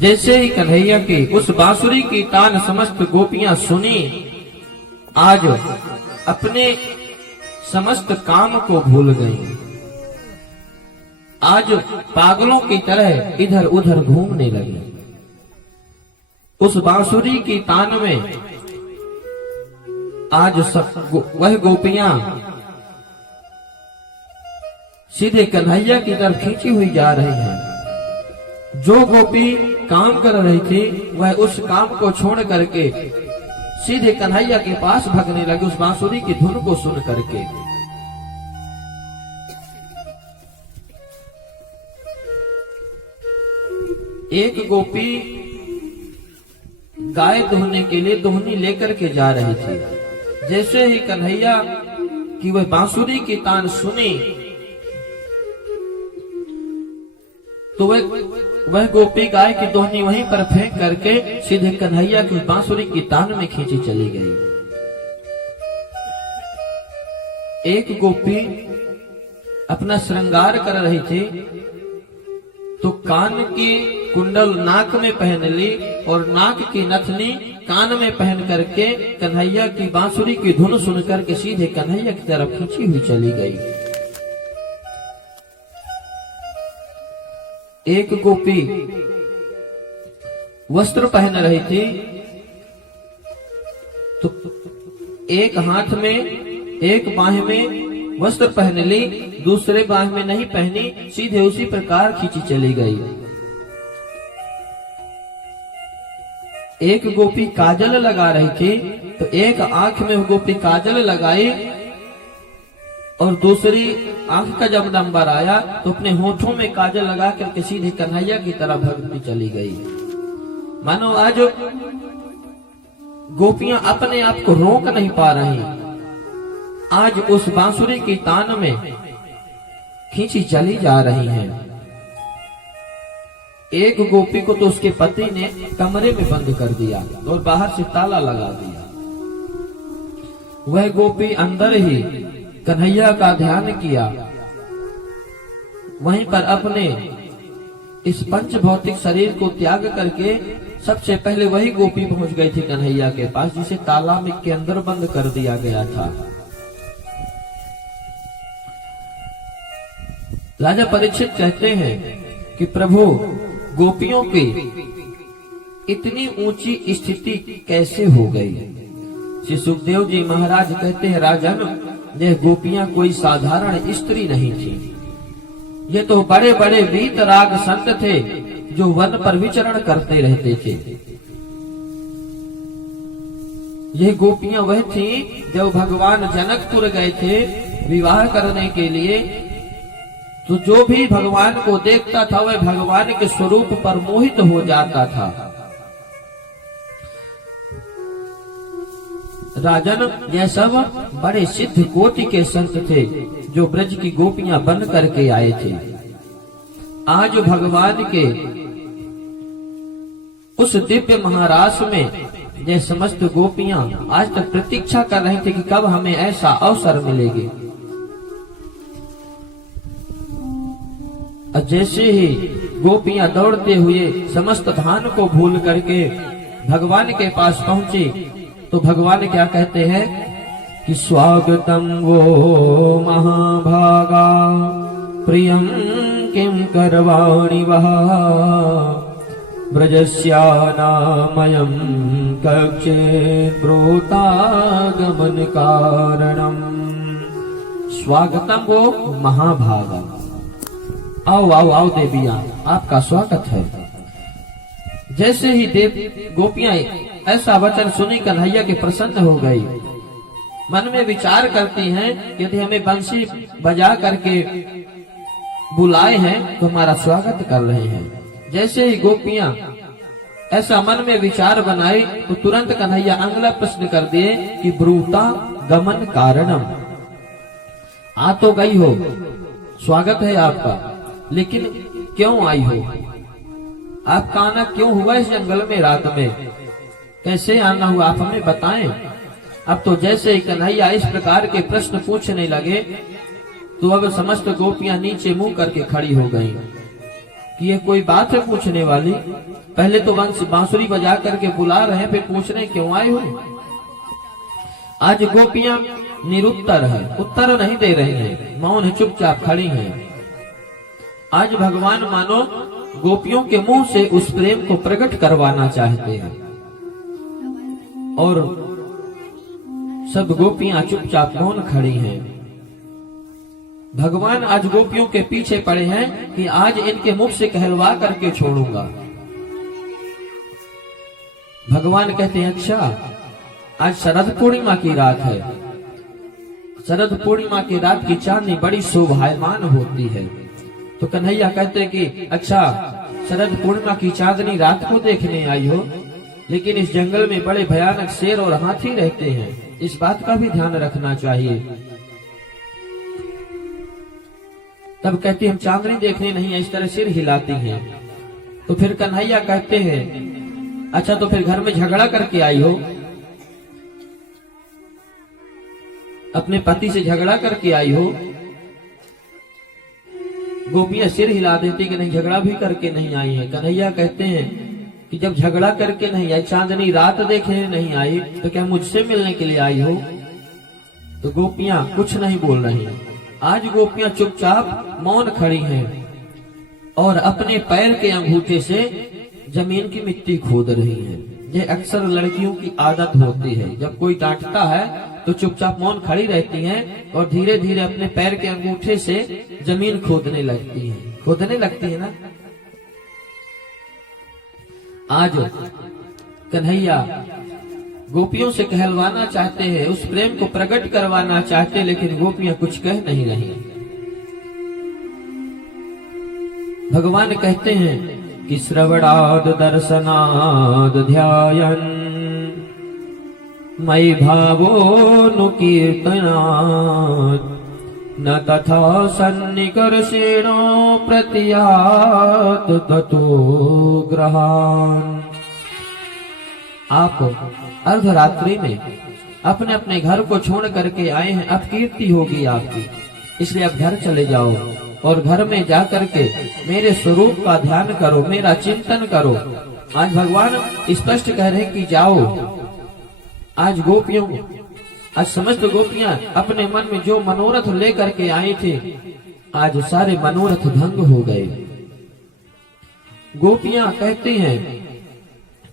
जैसे ही कन्हैया की उस बांसुरी की तान समस्त गोपियां सुनी, आज अपने समस्त काम को भूल गईं। आज पागलों की तरह इधर उधर घूमने लगी। उस बांसुरी की तान में आज सब वह गोपियां सीधे कन्हैया की तरफ खींची हुई जा रही हैं। जो गोपी काम कर रही थी वह उस काम को छोड़ करके सीधे कन्हैया के पास भगने लगी, उस बांसुरी की धुन को सुन करके। एक गोपी गाय दोहने के लिए दोहनी लेकर के जा रही थी। जैसे ही कन्हैया की वह बांसुरी की तान सुनी तो वह गोपी गाय की दोहनी वहीं पर फेंक करके सीधे कन्हैया की बांसुरी की तान में खींची चली गई। एक गोपी अपना श्रृंगार कर रही थी तो कान की कुंडल नाक में पहन ली और नाक की नथनी कान में पहन करके कन्हैया की बांसुरी की धुन सुन करके सीधे कन्हैया की तरफ खींची हुई चली गई। एक गोपी वस्त्र पहन रही थी तो एक हाथ में एक बाह में वस्त्र पहन ली, दूसरे बाह में नहीं पहनी, सीधे उसी प्रकार खींची चली गई। एक गोपी काजल लगा रही थी तो एक आंख में गोपी काजल लगाई और दूसरी आंख का जब नंबर आया तो अपने होठों में काजल लगा करके सीधे कन्हैया की तरफ भगती चली गई। मानो आज गोपियां अपने आप को रोक नहीं पा रही, आज उस बांसुरी की तान में खींची चली जा रही हैं। एक गोपी को तो उसके पति ने कमरे में बंद कर दिया और बाहर से ताला लगा दिया। वह गोपी अंदर ही कन्हैया का ध्यान किया, वहीं पर अपने इस पंच भौतिक शरीर को त्याग करके सबसे पहले वही गोपी पहुंच गई थी कन्हैया के पास जिसे ताला में के अंदर बंद कर दिया गया था। राजा परीक्षित कहते हैं कि प्रभु गोपियों की इतनी ऊंची स्थिति कैसे हो गई। श्री सुखदेव जी महाराज कहते हैं, राजन, यह गोपियां कोई साधारण स्त्री नहीं थी, ये तो बड़े बड़े वीतराग संत थे जो वन पर विचरण करते रहते थे। ये गोपियां वह थी जब भगवान जनकपुर गए थे विवाह करने के लिए, तो जो भी भगवान को देखता था वह भगवान के स्वरूप पर मोहित हो जाता था। राजन, यह सब बड़े सिद्ध कोटि के संत थे जो ब्रज की गोपियां बन करके आए थे। आज भगवान के उस दिव्य महारास में यह समस्त गोपियां आज तक प्रतीक्षा कर रहे थे कि कब हमें ऐसा अवसर मिलेगी। और जैसे ही गोपियां दौड़ते हुए समस्त भान को भूल करके भगवान के पास पहुंची तो भगवान क्या कहते हैं कि स्वागतम वो महाभागा प्रियं किं करवाणि वः ब्रजस्यानामयं कक्षे प्रोतागमन कारणम। स्वागतम वो महाभागा, आओ आओ आओ देवियां, आपका स्वागत है। जैसे ही देव गोपियां ऐसा वचन सुनी कन्हैया के प्रसन्न हो गई। मन में विचार करती हैं यदि हमें बंसी बजा करके बुलाए हैं तो हमारा स्वागत कर रहे हैं। जैसे ही गोपियां ऐसा मन में विचार बनाए तो तुरंत कन्हैया अगला प्रश्न कर दिए कि ब्रूता गमन कारणम। आ तो गई हो, स्वागत है आपका, लेकिन क्यों आई हो? आपका आना क्यों हुआ इस जंगल में रात में? कैसे आना हुआ आप हमें बताएं। अब तो जैसे ही कन्हैया इस प्रकार के प्रश्न पूछने लगे तो अब समस्त गोपियां नीचे मुंह करके खड़ी हो गईं, कि ये कोई बात है पूछने वाली। पहले तो बांसुरी बजा करके बुला रहे हैं, फिर पूछ रहे क्यों आए हो। आज गोपियां निरुत्तर है, उत्तर नहीं दे रही हैं, मौन है, चुपचाप खड़ी हैं। आज भगवान मानो गोपियों के मुंह से उस प्रेम को प्रकट करवाना चाहते हैं और सब गोपियां चुपचाप मौन खड़ी हैं। भगवान आज गोपियों के पीछे पड़े हैं कि आज इनके मुख से कहलवा करके छोड़ूंगा। भगवान कहते हैं अच्छा आज शरद पूर्णिमा की रात है। शरद पूर्णिमा की रात की चांदनी बड़ी शोभायमान होती है। तो कन्हैया कहते हैं कि अच्छा शरद पूर्णिमा की चांदनी रात को देखने आई हो, लेकिन इस जंगल में बड़े भयानक शेर और हाथी रहते हैं, इस बात का भी ध्यान रखना चाहिए। तब कहती हम चांदनी देखने नहीं, इस तरह सिर हिलाती हैं। तो फिर कन्हैया कहते हैं अच्छा तो फिर घर में झगड़ा करके आई हो, अपने पति से झगड़ा करके आई हो। गोपियां सिर हिला देती कि नहीं झगड़ा भी करके नहीं आई है। कन्हैया कहते हैं कि जब झगड़ा करके नहीं आई, चांदनी रात देखने नहीं आई, तो क्या मुझसे मिलने के लिए आई हो। तो गोपियां कुछ नहीं बोल रही। आज गोपियां चुपचाप मौन खड़ी हैं और अपने पैर के अंगूठे से जमीन की मिट्टी खोद रही हैं। ये अक्सर लड़कियों की आदत होती है, जब कोई डांटता है तो चुपचाप मौन खड़ी रहती हैं और धीरे धीरे अपने पैर के अंगूठे से जमीन खोदने लगती है ना। आज कन्हैया गोपियों से कहलवाना चाहते हैं, उस प्रेम को प्रकट करवाना चाहते, लेकिन गोपियां कुछ कह नहीं रही। भगवान कहते हैं कि श्रवणाद दर्शनाद ध्यायन् मयि भावोऽनुकीर्तनात् न तथा सन्निकर्षेण प्रतीयात् ततो ग्रहान्। आप अर्धरात्रि में अपने अपने घर को छोड़ करके आए हैं, अब कीर्ति होगी आपकी, इसलिए अब घर चले जाओ और घर में जा करके मेरे स्वरूप का ध्यान करो, मेरा चिंतन करो। आज भगवान स्पष्ट कह रहे हैं कि जाओ। आज गोपियों, आज समस्त गोपियां अपने मन में जो मनोरथ लेकर के आई थे, आज सारे मनोरथ भंग हो गए। गोपियां कहती हैं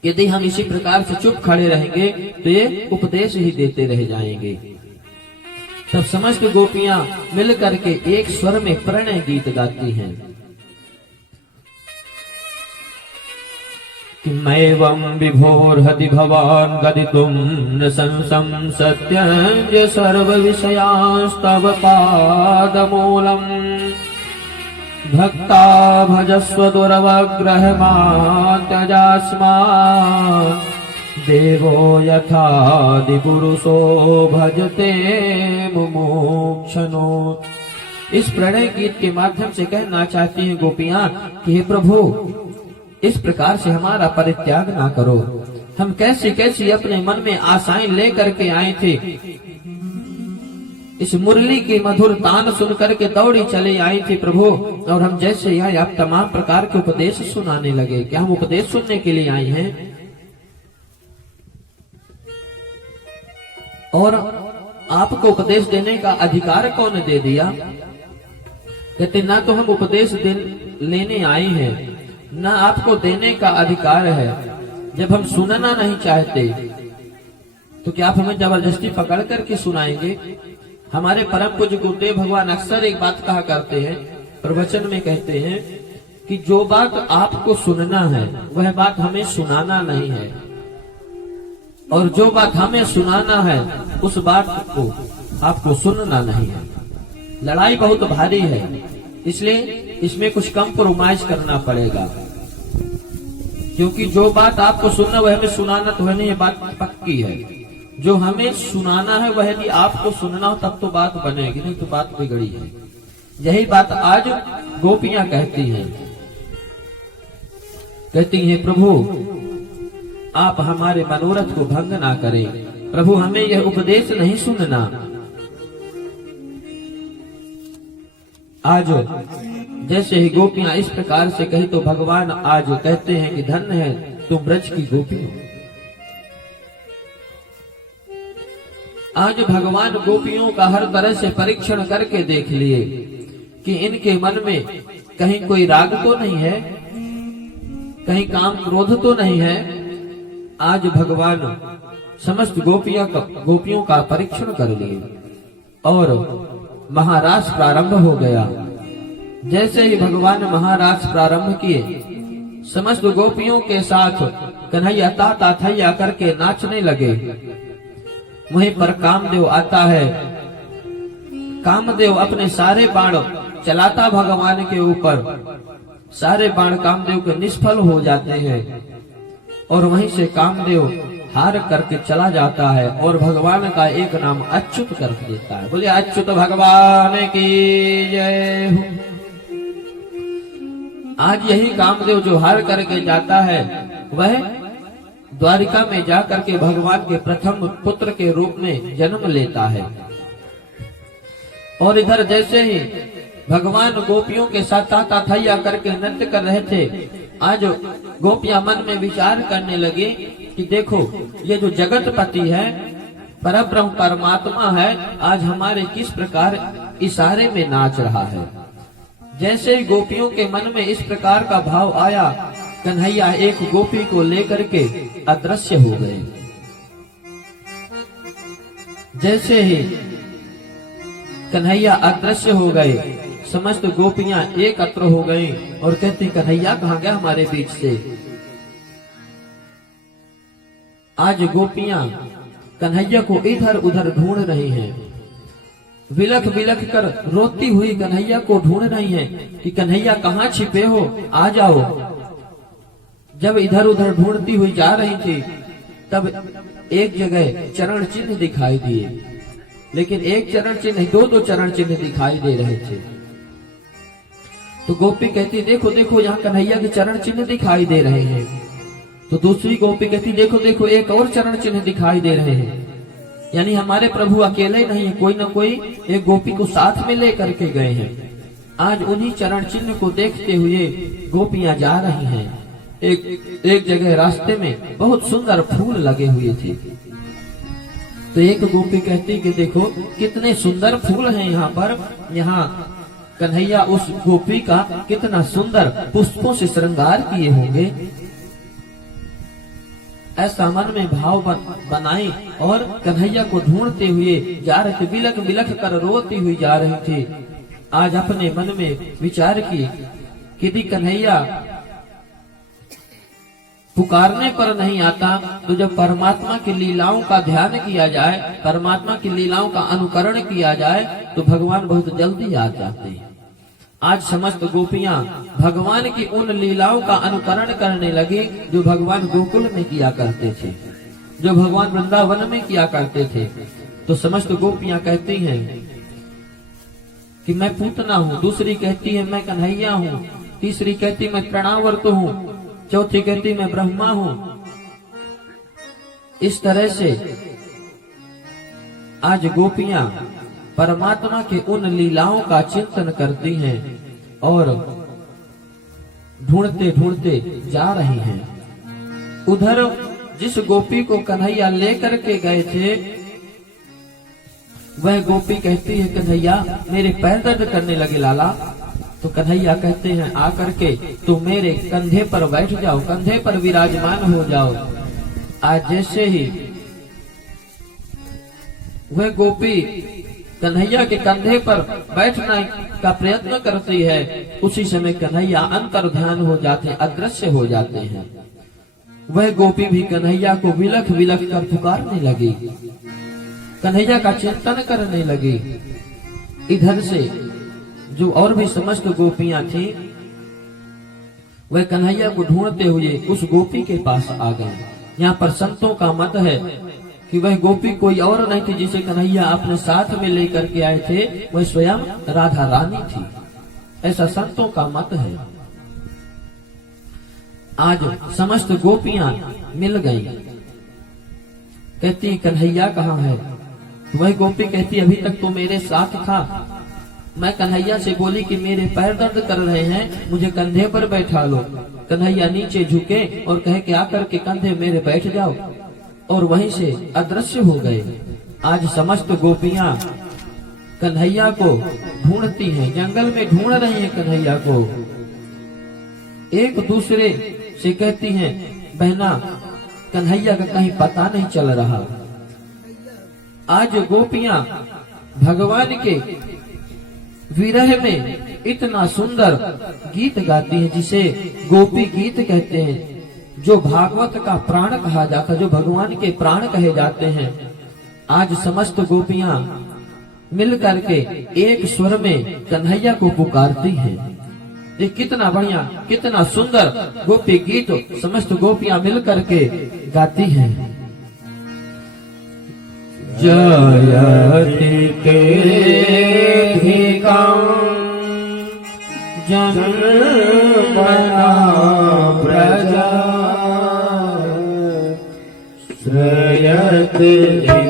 कि यदि हम इसी प्रकार से चुप खड़े रहेंगे तो ये उपदेश ही देते रह जाएंगे। तब समस्त गोपियां मिल करके एक स्वर में प्रणय गीत गाती हैं कि मैवं विभोर्हति भवान् गदितुं न संसं सत्यञ्च सर्व विषयांस्तव पादमूलम् भक्ता भजस्व दुर्वग्रहमान् त्यजास्मान् देवो यथादिपुरुषो भजते मुमुक्षुनो। इस प्रणय गीत के माध्यम से कहना चाहती हैं गोपियां कि हे प्रभु, इस प्रकार से हमारा परित्याग ना करो। हम कैसी कैसी अपने मन में आशाएं लेकर के आए थे, इस मुरली की मधुर तान सुन करके दौड़ी चले आई थी प्रभु, और हम जैसे यहाँ आप तमाम प्रकार के उपदेश सुनाने लगे। क्या हम उपदेश सुनने के लिए आए हैं? और आपको उपदेश देने का अधिकार कौन दे दिया? कहते ना तो हम उपदेश लेने आए हैं, ना आपको देने का अधिकार है। जब हम सुनना नहीं चाहते तो क्या आप हमें जबरदस्ती पकड़ करके सुनाएंगे? हमारे परम पूज्य गुरुदेव भगवान अक्सर एक बात कहा करते हैं, प्रवचन में कहते हैं कि जो बात आपको सुनना है वह बात हमें सुनाना नहीं है, और जो बात हमें सुनाना है उस बात को आपको सुनना नहीं है। लड़ाई बहुत भारी है, इसलिए इसमें कुछ कंप्रोमाइज करना पड़ेगा, क्योंकि जो बात आपको सुनना वह हमें सुनाना तो है नहीं, ये बात पक्की है। जो हमें सुनाना है वह भी आपको सुनना हो तब तो बात बनेगी, नहीं तो बात बिगड़ी है। यही बात आज गोपियां कहती हैं, कहती हैं प्रभु आप हमारे मनोरथ को भंग ना करें, प्रभु हमें यह उपदेश नहीं सुनना। आज जैसे ही गोपियां इस प्रकार से कही तो भगवान आज कहते हैं कि धन्य है तुम ब्रज की गोपी हो। आज भगवान गोपियों का हर तरह से परीक्षण करके देख लिए कि इनके मन में कहीं कोई राग तो नहीं है, कहीं काम क्रोध तो नहीं है। आज भगवान समस्त गोपियों का परीक्षण कर लिए और महारास प्रारंभ हो गया। जैसे ही भगवान महारास प्रारंभ किए, समस्त गोपियों के साथ कन्हैया ताता थैया करके नाचने लगे। वहीं पर कामदेव आता है। कामदेव अपने सारे बाण चलाता भगवान के ऊपर, सारे बाण कामदेव के निष्फल हो जाते हैं और वहीं से कामदेव हार करके चला जाता है और भगवान का एक नाम अच्युत कर देता है। बोले अच्युत भगवान की जय हो। आज यही कामदेव जो हार करके जाता है वह द्वारिका में जाकर के भगवान के प्रथम पुत्र के रूप में जन्म लेता है। और इधर जैसे ही भगवान गोपियों के साथ ताता थैया करके नृत्य कर रहे थे, आज गोपियां मन में विचार करने लगी कि देखो ये जो जगतपति है, परब्रह्म परमात्मा है, आज हमारे किस प्रकार इशारे में नाच रहा है। जैसे ही गोपियों के मन में इस प्रकार का भाव आया, कन्हैया एक गोपी को लेकर के अदृश्य हो गए। जैसे ही कन्हैया अदृश्य हो गए, समस्त गोपियां एकत्र हो गईं और कहती कन्हैया कहाँ गया हमारे बीच से। आज गोपियां कन्हैया को इधर उधर ढूंढ रही हैं, विलख विलख कर रोती हुई कन्हैया को ढूंढ रही हैं कि कन्हैया कहाँ छिपे हो, आ जाओ। जब इधर उधर ढूंढती हुई जा रही थी, तब एक जगह चरण चिन्ह दिखाई दिए, लेकिन एक चरण चिन्ह दो चरण चिन्ह दिखाई दे रहे थे। तो गोपी कहती देखो देखो यहाँ कन्हैया के चरण चिन्ह दिखाई दे रहे हैं। तो दूसरी गोपी कहती देखो देखो एक और चरण चिन्ह दिखाई दे रहे हैं। यानी हमारे प्रभु अकेले नहीं है, कोई न कोई एक गोपी को साथ में लेकर के गए हैं। आज उन्हीं चरण चिन्ह को देखते हुए गोपियां जा रही हैं। एक जगह रास्ते में बहुत सुंदर फूल लगे हुए थे। तो एक गोपी कहती कि देखो कितने सुंदर फूल हैं यहाँ पर। यहाँ कन्हैया उस गोपी का कितना सुंदर पुष्पों से श्रृंगार किए होंगे। ऐसा मन में भाव बनाई और कन्हैया को ढूंढते हुए जा रहे थे, बिलख बिलख कर रोती हुई जा रही थी। आज अपने मन में विचार की कि यदि कन्हैया पुकारने पर नहीं आता तो जब परमात्मा की लीलाओं का ध्यान किया जाए, परमात्मा की लीलाओं का अनुकरण किया जाए तो भगवान बहुत जल्दी आ जाते हैं। आज समस्त गोपियां भगवान की उन लीलाओं का अनुकरण करने लगी जो भगवान गोकुल में किया करते थे, जो भगवान वृंदावन में किया करते थे। तो समस्त गोपियां कहती हैं कि मैं पूतना हूँ, दूसरी कहती है मैं कन्हैया हूँ, तीसरी कहती मैं प्रणावर्त हूँ, चौथी कहती मैं ब्रह्मा हूँ। इस तरह से आज गोपियां परमात्मा के उन लीलाओं का चिंतन करती हैं और ढूंढते ढूंढते जा रही हैं। उधर जिस गोपी को कन्हैया लेकर के गए थे, वह गोपी कहती है कन्हैया मेरे पैर दर्द करने लगे लाला। तो कन्हैया कहते हैं आकर के तुम मेरे कंधे पर बैठ जाओ, कंधे पर विराजमान हो जाओ। आज जैसे ही वह गोपी कन्हैया के कंधे पर बैठने का प्रयत्न करती है, उसी समय कन्हैया अंतर ध्यान हो जाते, अदृश्य हो जाते हैं। वह गोपी भी कन्हैया को विलख विलख कर पुकारने लगी, कन्हैया का चिंतन करने लगी। इधर से जो और भी समस्त गोपियां थी, वह कन्हैया को ढूंढते हुए उस गोपी के पास आ गए। यहाँ पर संतों का मत है कि वह गोपी कोई और नहीं थी जिसे कन्हैया अपने साथ में लेकर के आए थे, वह स्वयं राधा रानी थी। ऐसा संतों का मत है। आज समस्त गोपियां मिल गई। कहती कन्हैया कहाँ है? वह गोपी कहती अभी तक तो मेरे साथ था, मैं कन्हैया से बोली कि मेरे पैर दर्द कर रहे हैं, मुझे कंधे पर बैठा लो। कन्हैया नीचे झुके और कहे कि आकर के कंधे मेरे बैठ जाओ, और वहीं से अदृश्य हो गए। आज समस्त गोपियां कन्हैया को ढूंढती हैं, जंगल में ढूंढ रही हैं कन्हैया को। एक दूसरे से कहती हैं, बहना कन्हैया का कहीं पता नहीं चल रहा। आज गोपियां भगवान के विरह में इतना सुंदर गीत गाती हैं, जिसे गोपी गीत कहते हैं, जो भागवत का प्राण कहा जाता, जो भगवान के प्राण कहे जाते हैं। आज समस्त गोपियां मिल करके एक स्वर में कन्हैया को पुकारती हैं। ये कितना बढ़िया, कितना सुंदर गोपी गीत समस्त गोपियां मिल करके गाती हैं। जयति केधिकं जन्मना प्रजा श्रयति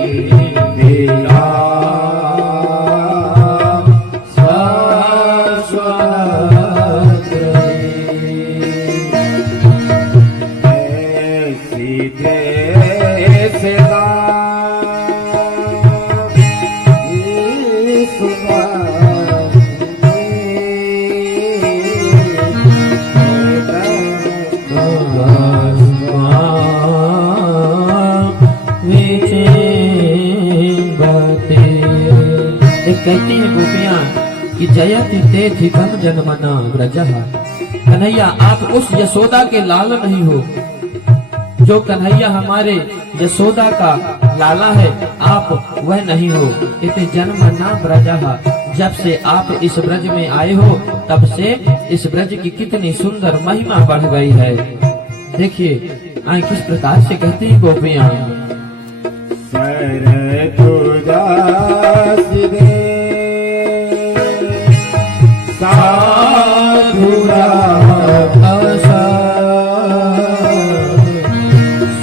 इंदिरा कहती हैं गोपियां कि जयति तेधिकं जन्मना व्रजः। कन्हैया आप उस यशोदा के लाल नहीं हो, जो कन्हैया हमारे यशोदा का लाला है, आप वह नहीं हो। इति जन्मना व्रजः, जब से आप इस ब्रज में आए हो तब से इस ब्रज की कितनी सुंदर महिमा बढ़ गई है। देखिए आए किस प्रकार से कहती हैं गोपियां। साधुरा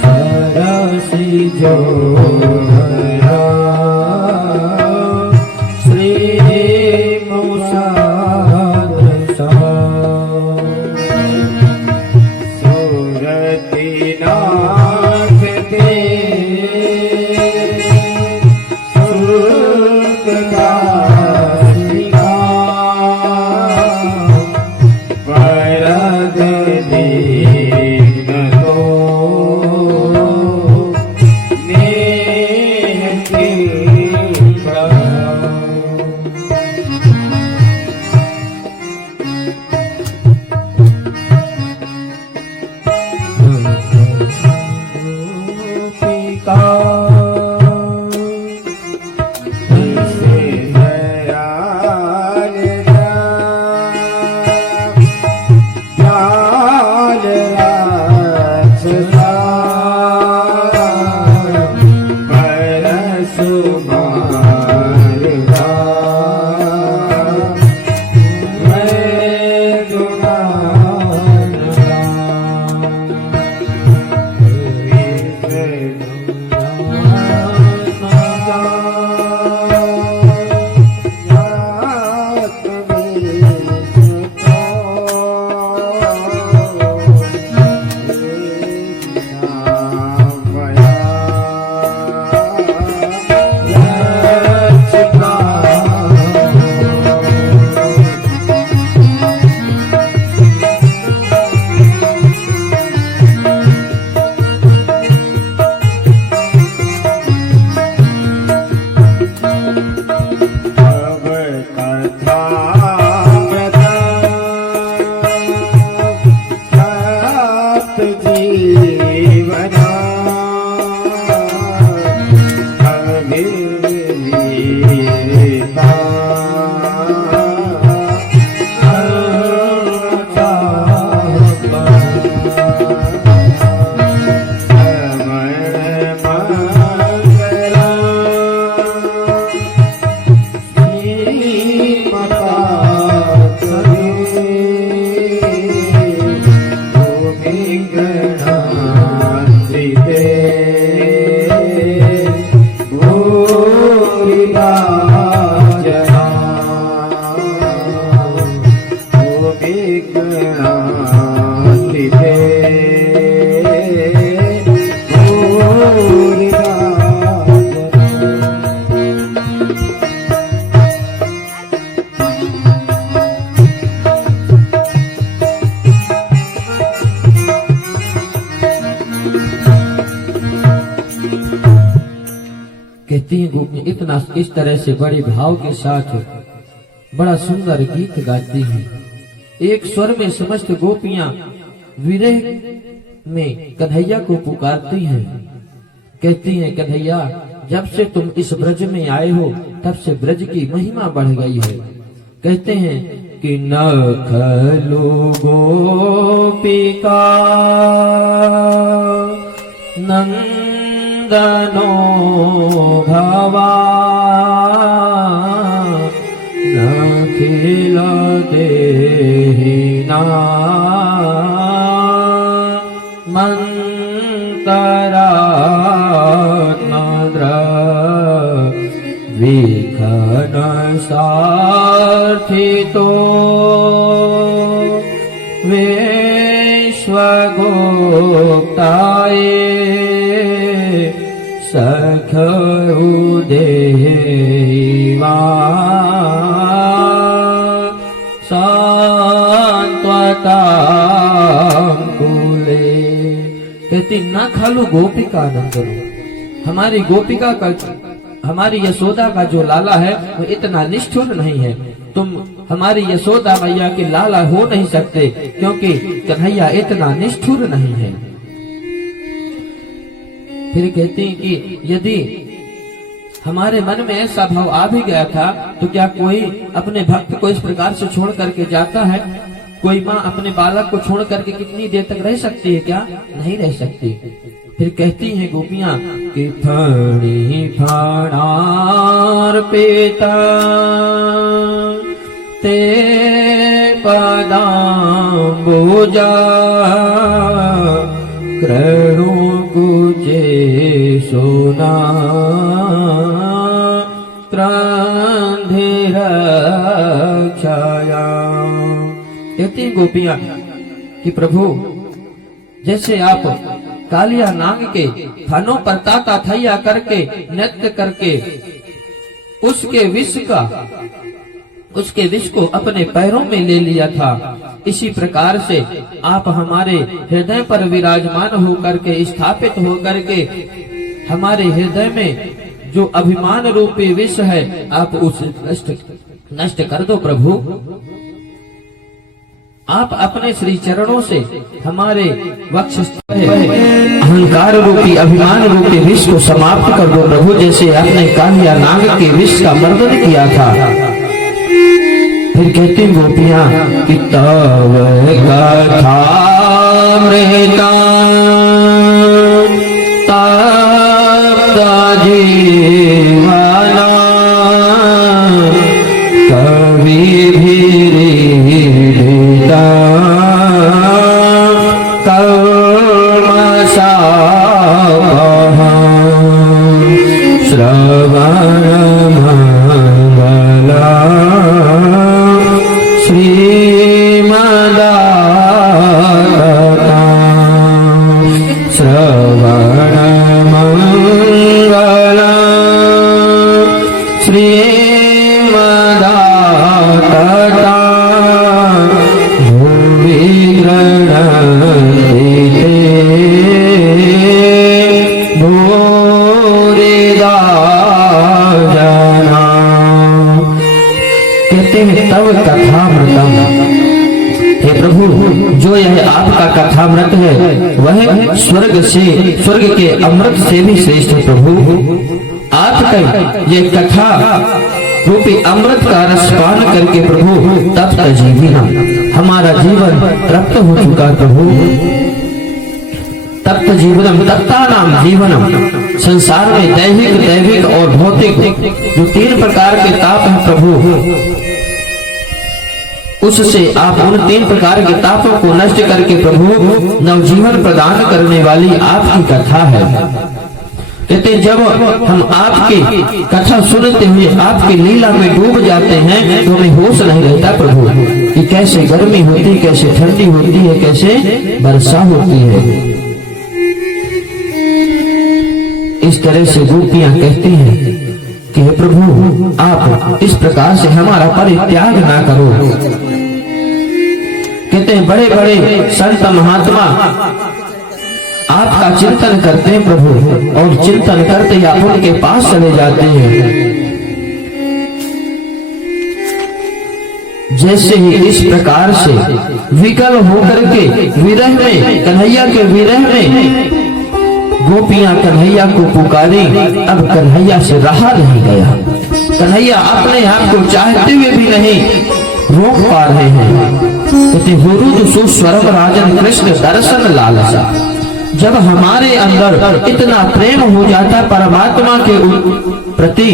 सरसी जो श्री सुरति नाथ के Yeah. कहती हैं गोपियां इतना इस तरह से बड़े भाव के साथ बड़ा सुंदर गीत गाती हैं। एक स्वर में समस्त गोपियां विरह में कन्हैया को पुकारती हैं। कहती हैं कन्हैया जब से तुम इस ब्रज में आए हो तब से ब्रज की महिमा बढ़ गई है। कहते हैं कि न खलु गोपिका नंदनो भवा नखिल देहिना मंतरात्मद्र विघन सार्थितो विश्वगोप्ताये सखरुदेवा सांत्वतां कुले। कहती न खालू गोपिका नंदनो, हमारी गोपिका का हमारी यशोदा का जो लाला है वो इतना निष्ठुर नहीं है। तुम हमारी यशोदा मैया के लाला हो नहीं सकते क्योंकि कन्हैया इतना निष्ठुर नहीं है। फिर कहती हैं कि यदि हमारे मन में ऐसा भाव आ भी गया था तो क्या कोई अपने भक्त को इस प्रकार से छोड़ करके जाता है? कोई माँ अपने बालक को छोड़ करके कितनी देर तक रह सकती है? क्या नहीं रह सकती। फिर कहती हैं गोपियां कि फणी फणार्पिता ते पदाम्बुजा कृणु कुचे सोना क्रंधिरक्षया। कहती गोपियां कि प्रभु जैसे आप कालिया नाग के थानों पर ताता थैया करके नृत्य करके उसके विष को अपने पैरों में ले लिया था, इसी प्रकार से आप हमारे हृदय पर विराजमान होकर के स्थापित होकर के हमारे हृदय में जो अभिमान रूपी विष है आप उसे नष्ट कर दो प्रभु। आप अपने श्री चरणों से हमारे वक्षस्थल अहंकार रूपी अभिमान रूपी विष को समाप्त कर दो प्रभु, जैसे आपने कालिया नाग के विष का मर्दन किया था। फिर कहती गोपियां कि तव कथामृता तप्त जीवना कविभिरीडिता कल्मषापहा श्रवणमङ्गला श्रीमदातता श्रवणमङ्गला श्रीमदातता भुवि गृह्णन्ति ते भूरिदा जना। कहते हैं तव कथामृतम, हे प्रभु जो यह आपका कथामृत है वह स्वर्ग के अमृत से भी श्रेष्ठ है प्रभु। आपका ये कथा रूपी अमृत का रसपान करके प्रभु तप्त जीवना हमारा जीवन तृप्त हो चुका प्रभु। तप्त जीवनम तप्ता नाम जीवनम, संसार में दैहिक दैविक और भौतिक जो 3 प्रकार के ताप हैं प्रभु, उससे आप उन 3 प्रकार के तापों को नष्ट करके प्रभु नवजीवन प्रदान करने वाली आपकी कथा है। कहते जब हम आपकी कथा सुनते हुए आपकी लीला में डूब जाते हैं तो हमें होश नहीं रहता प्रभु कि कैसे गर्मी होती है, कैसे ठंडी होती है, कैसे वर्षा होती है। इस तरह से गोपियां कहती हैं कि हे प्रभु आप इस प्रकार से हमारा परित्याग ना करो। कहते हैं बड़े बड़े संत महात्मा आपका चिंतन करते हैं प्रभु, और चिंतन करते आप उनके पास चले जाते हैं। जैसे ही इस प्रकार से विकल होकर के विरह में, कन्हैया के विरह में गोपियां कन्हैया को पुकारी, अब कन्हैया से रहा नहीं गया। कन्हैया अपने आप को चाहते हुए भी नहीं रोक पा रहे हैं। हुरुद सुस्वरम राजन कृष्ण दर्शन लालसा। जब हमारे अंदर इतना प्रेम हो जाता परमात्मा के प्रति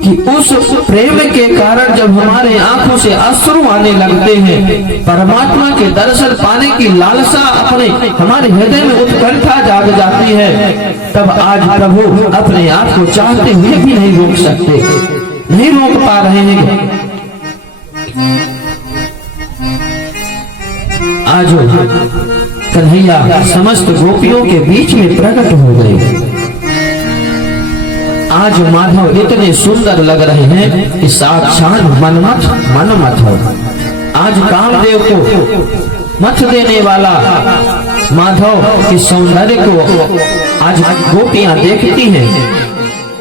कि उस प्रेम के कारण जब हमारे आंखों से अश्रु आने लगते हैं, परमात्मा के दर्शन पाने की लालसा अपने हमारे हृदय में उत्कंठा जाग जाती है, तब आज प्रभु अपने आप को चाहते हुए भी नहीं रोक सकते, नहीं रोक पा रहे हैं। आज कन्हैया समस्त गोपियों के बीच में प्रकट हो गए। आज माधव इतने सुंदर लग रहे हैं कि साक्षात मनमथ हो। आज कामदेव को मथ देने वाला माधव के सौंदर्य को आज गोपियां देखती हैं।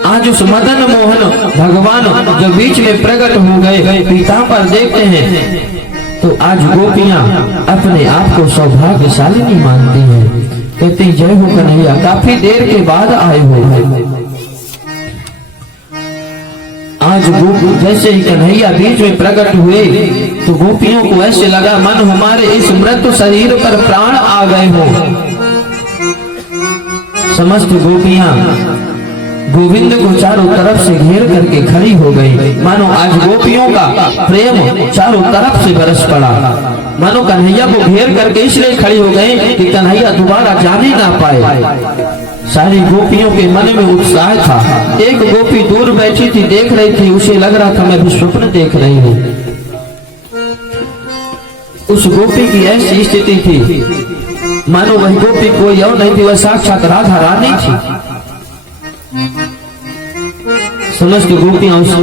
आज उस मदन मोहन भगवान जो बीच में प्रकट हो गए पिता पर देखते हैं, तो आज गोपियां अपने आप को सौभाग्यशालिनी मानती हैं, कहती जय हो कन्हैया, काफी देर के बाद आए हो। आज जैसे ही कन्हैया बीच में प्रकट हुए तो गोपियों को ऐसे लगा मन हमारे इस मृत शरीर पर प्राण आ गए हो। समस्त गोपियां गोविंद को चारों तरफ से घेर करके खड़ी हो गई। मानो आज गोपियों का प्रेम चारों तरफ से बरस पड़ा। मानो कन्हैया को घेर करके इसलिए खड़ी हो गई कि कन्हैया दोबारा जाने ना पाए। सारी गोपियों के मन में उत्साह था। एक गोपी दूर बैठी थी, देख रही थी, उसे लग रहा था मैं भी स्वप्न देख रही हूँ। उस गोपी की ऐसी स्थिति थी मानो वही गोपी कोई और नहीं थी, वह साक्षात राधा रानी थी। समस्त गोपियां उस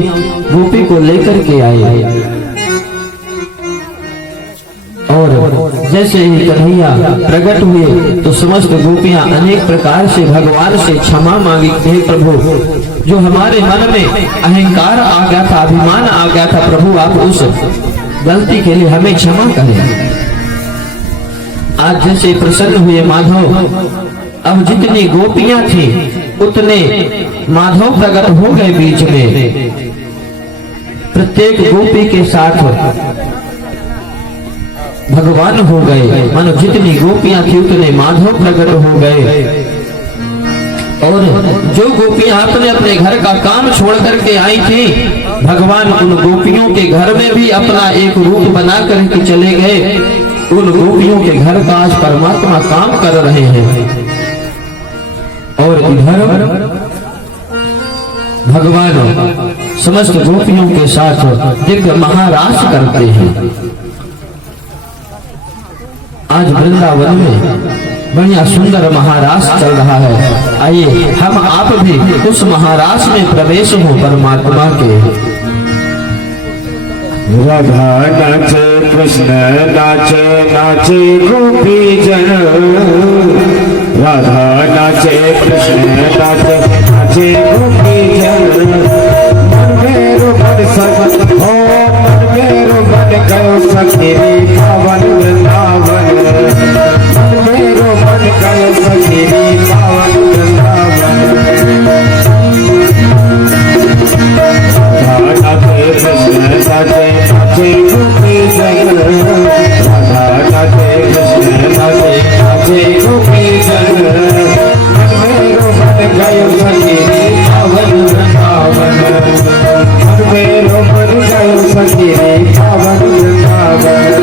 गोपी को लेकर के आए, और जैसे ही कन्हैया प्रकट हुए तो समस्त गोपियां अनेक प्रकार से भगवान से क्षमा मांगी। हे प्रभु, जो हमारे मन में अहंकार आ गया था, अभिमान आ गया था, प्रभु आप उस गलती के लिए हमें क्षमा करें। आज जैसे प्रसन्न हुए माधव, अब जितनी गोपियां थी उतने माधव प्रकट हो गए बीच में। प्रत्येक गोपी के साथ भगवान हो गए। मानो जितनी गोपियां थी उतने माधव प्रकट हो गए। और जो गोपियां अपने अपने घर का काम छोड़ करके आई थी, भगवान उन गोपियों के घर में भी अपना एक रूप बना करके चले गए। उन गोपियों के घर का आज परमात्मा काम कर रहे हैं, और इधर भगवान समस्त गोपियों के साथ दिव्य महारास करते हैं। आज वृंदावन में बढ़िया सुंदर महारास चल रहा है। आइए हम आप भी उस महारास में प्रवेश हो परमात्मा के। राधा नाचे कृष्ण नाचे, नाचे गोपी जन। राधा नाचे कृष्ण नाचे, नाचे गोपी जन। मन मेरो मन सब हो, मन मेरो मन गयो सखी पावन वृंदावन। मन मेरो मन गयो सखी पावन वृंदावन। राधा नाचे कृष्ण नाचे, नाचे गोपी जन। राधा नाचे कृष्ण नाचे, नाचे गोपी जन। मन मेरो मन गयो सखी पावन वृंदावन। मन मेरो मन गयो सखी पावन वृंदावन।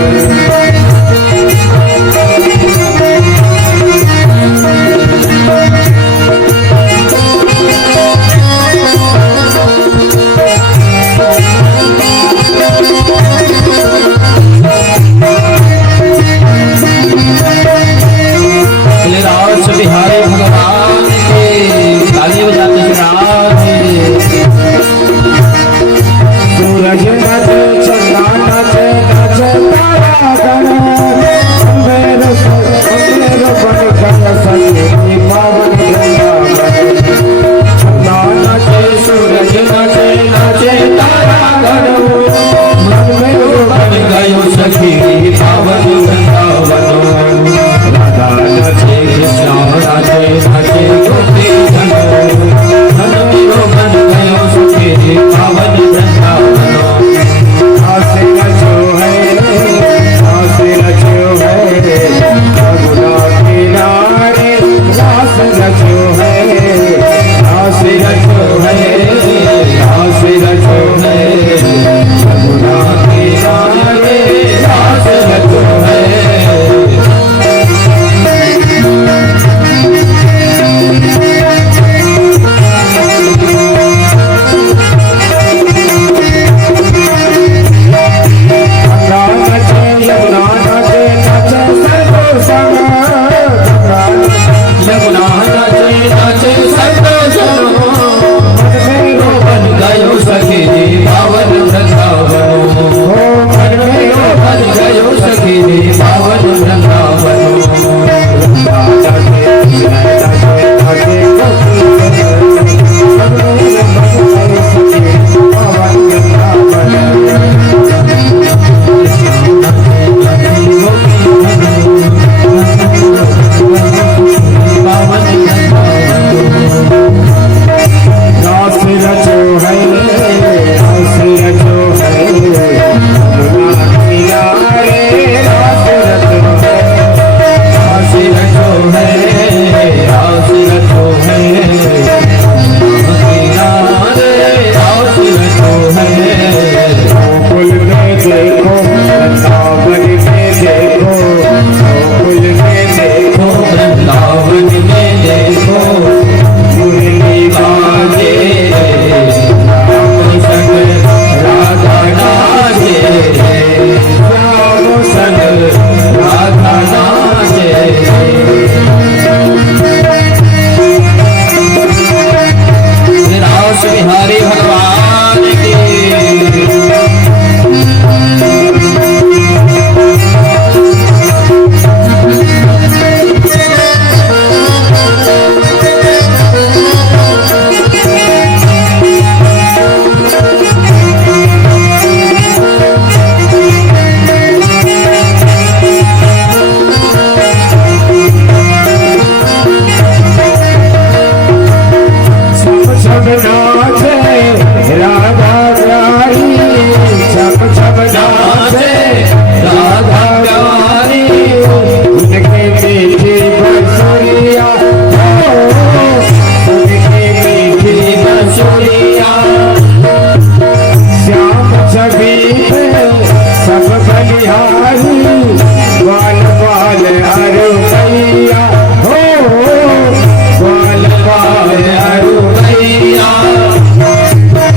अरु भैया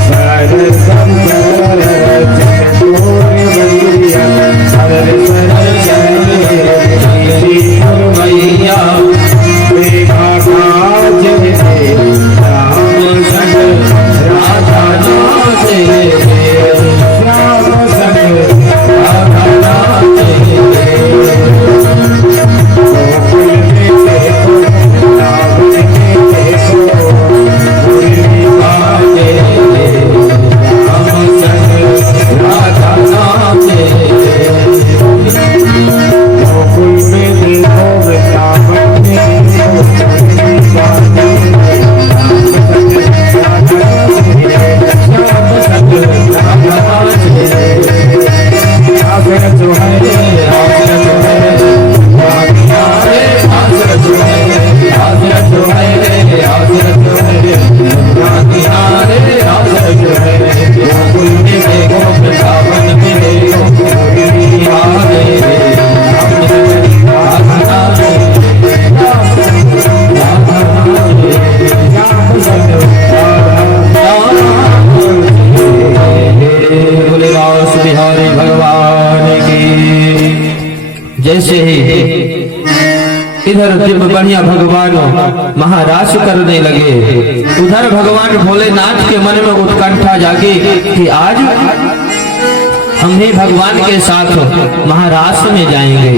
सर संबर चतुर भैया सर भैया देखा काज राम संग राधा नाचे श्याम संग राधा नाचे जैसे ही इधर दिव्य बढ़िया भगवान महाराज करने लगे, उधर भगवान भोलेनाथ के मन में उत्कंठा जागी कि आज हम भी भगवान के साथ महाराष्ट्र में जाएंगे।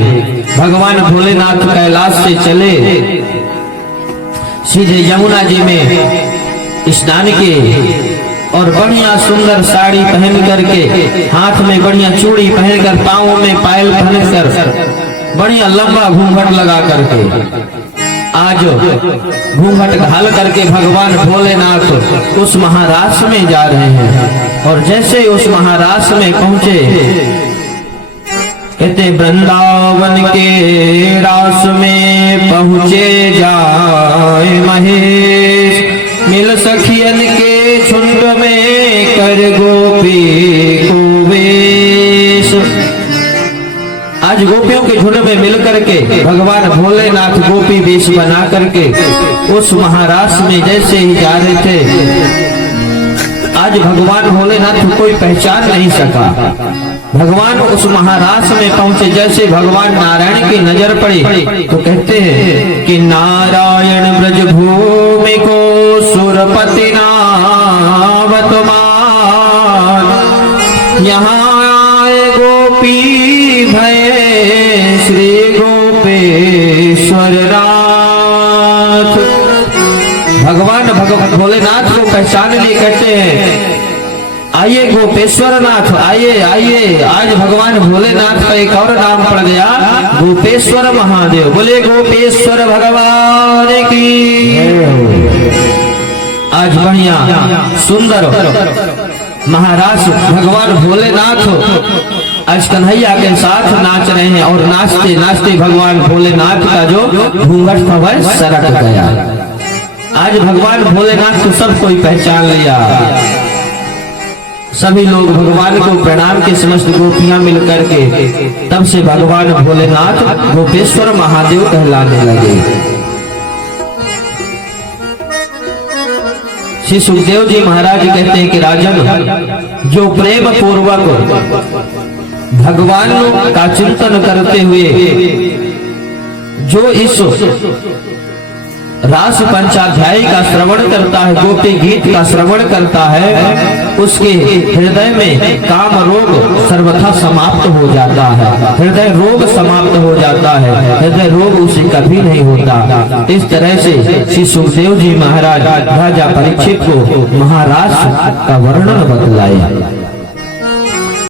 भगवान भोलेनाथ कैलाश से चले, सीधे यमुना जी में स्नान किए और बढ़िया सुंदर साड़ी पहन करके, हाथ में बढ़िया चूड़ी पहनकर, पाँव में पायल पहनकर, बढ़िया लंबा घूंघट लगा करके, आज घूंघट घाल करके भगवान भोलेनाथ उस महाराष्ट्र में जा रहे हैं। और जैसे उस महाराष्ट्र में पहुंचे, कहते वृंदावन के रास में पहुंचे जाए महेश, मिल सखियन के झुंड में कर गोपी को वेश। आज गोपियों के झुंड में मिल करके भगवान भोलेनाथ गोपी वेश बना करके उस महाराष्ट्र में जैसे ही जा रहे थे, आज भगवान भोलेनाथ को कोई पहचान नहीं सका। भगवान उस महाराष्ट्र में पहुंचे, जैसे भगवान नारायण की नजर पड़ी तो कहते हैं कि नारायण ब्रज भूमि को सुरपति नावत मान, यहाँ आए गोपी भय श्री गोपेश्वर नाथ। भगवान भोलेनाथ को पहचान लिए कहते हैं आइए गोपेश्वर नाथ, आइए आइए। आज भगवान भोलेनाथ का एक और नाम पड़ गया, गोपेश्वर महादेव। बोले गोपेश्वर भगवान की। आज बढ़िया सुंदर महाराज भगवान भोलेनाथ आज कन्हैया के साथ नाच रहे हैं, और नाचते नाचते भगवान भोलेनाथ का जो घूंघट था वह सरक गया। आज भगवान भोलेनाथ को सब कोई पहचान लिया। सभी लोग भगवान को प्रणाम के समस्त गोपियां मिलकर के तब से भगवान भोलेनाथ गोपेश्वर महादेव कहलाने लगे। श्री सुखदेव जी महाराज कहते हैं कि राजन, जो प्रेम पूर्वक भगवान का चिंतन करते हुए जो इस रास पंचाध्याय का श्रवण करता है, गोपी गीत का श्रवण करता है, उसके हृदय में काम रोग सर्वथा समाप्त हो जाता है। हृदय रोग समाप्त हो जाता है, हृदय रोग उसे कभी नहीं होता। इस तरह से श्री सुखदेव जी महाराज राजा परीक्षित को महाराज का वर्णन बतलाया।